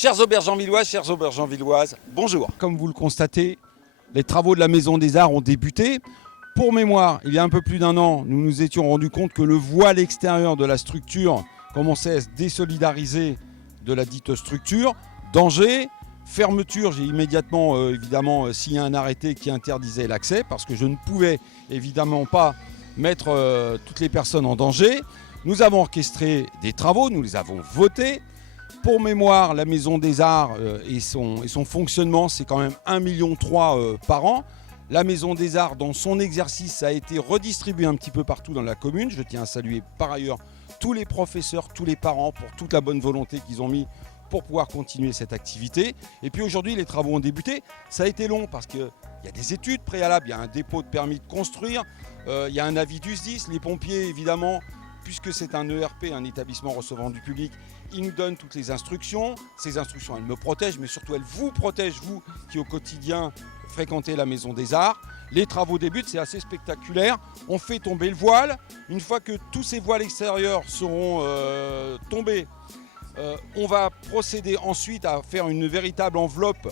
Chers aubergenvillois, chères aubergenvilloises, bonjour. Comme vous le constatez, les travaux de la Maison des Arts ont débuté. Pour mémoire, il y a un peu plus d'un an, nous nous étions rendus compte que le voile extérieur de la structure commençait à se désolidariser de la dite structure. Danger, fermeture, j'ai immédiatement évidemment signé un arrêté qui interdisait l'accès parce que je ne pouvais évidemment pas mettre toutes les personnes en danger. Nous avons orchestré des travaux, nous les avons votés. Pour mémoire, la Maison des Arts et son fonctionnement, c'est quand même 1,3 million par an. La Maison des Arts, dans son exercice, a été redistribuée un petit peu partout dans la commune. Je tiens à saluer par ailleurs tous les professeurs, tous les parents pour toute la bonne volonté qu'ils ont mis pour pouvoir continuer cette activité. Et puis aujourd'hui, les travaux ont débuté. Ça a été long parce qu'il y a des études préalables, il y a un dépôt de permis de construire, il y a un avis du SDIS, les pompiers évidemment. Puisque c'est un ERP, un établissement recevant du public, ils nous donnent toutes les instructions. Ces instructions, elles me protègent, mais surtout elles vous protègent, vous qui au quotidien fréquentez la Maison des Arts. Les travaux débutent, c'est assez spectaculaire. On fait tomber le voile. Une fois que tous ces voiles extérieurs seront tombés, on va procéder ensuite à faire une véritable enveloppe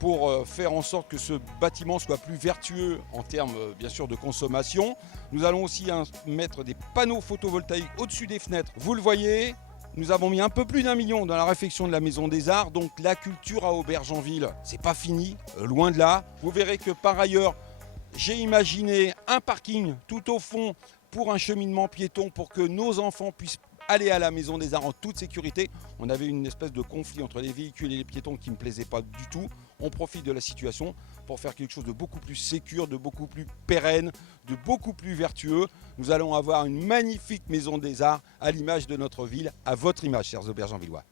pour faire en sorte que ce bâtiment soit plus vertueux en termes bien sûr de consommation. Nous allons aussi mettre des panneaux photovoltaïques au-dessus des fenêtres. Vous le voyez, nous avons mis un peu plus d'1 million dans la réfection de la Maison des Arts. Donc la culture à Aubergenville, c'est pas fini, loin de là. Vous verrez que par ailleurs, j'ai imaginé un parking tout au fond pour un cheminement piéton pour que nos enfants puissent aller à la Maison des Arts en toute sécurité. On avait une espèce de conflit entre les véhicules et les piétons qui ne me plaisait pas du tout. On profite de la situation pour faire quelque chose de beaucoup plus sécure, de beaucoup plus pérenne, de beaucoup plus vertueux. Nous allons avoir une magnifique Maison des Arts à l'image de notre ville, à votre image, chers aubergenvillois.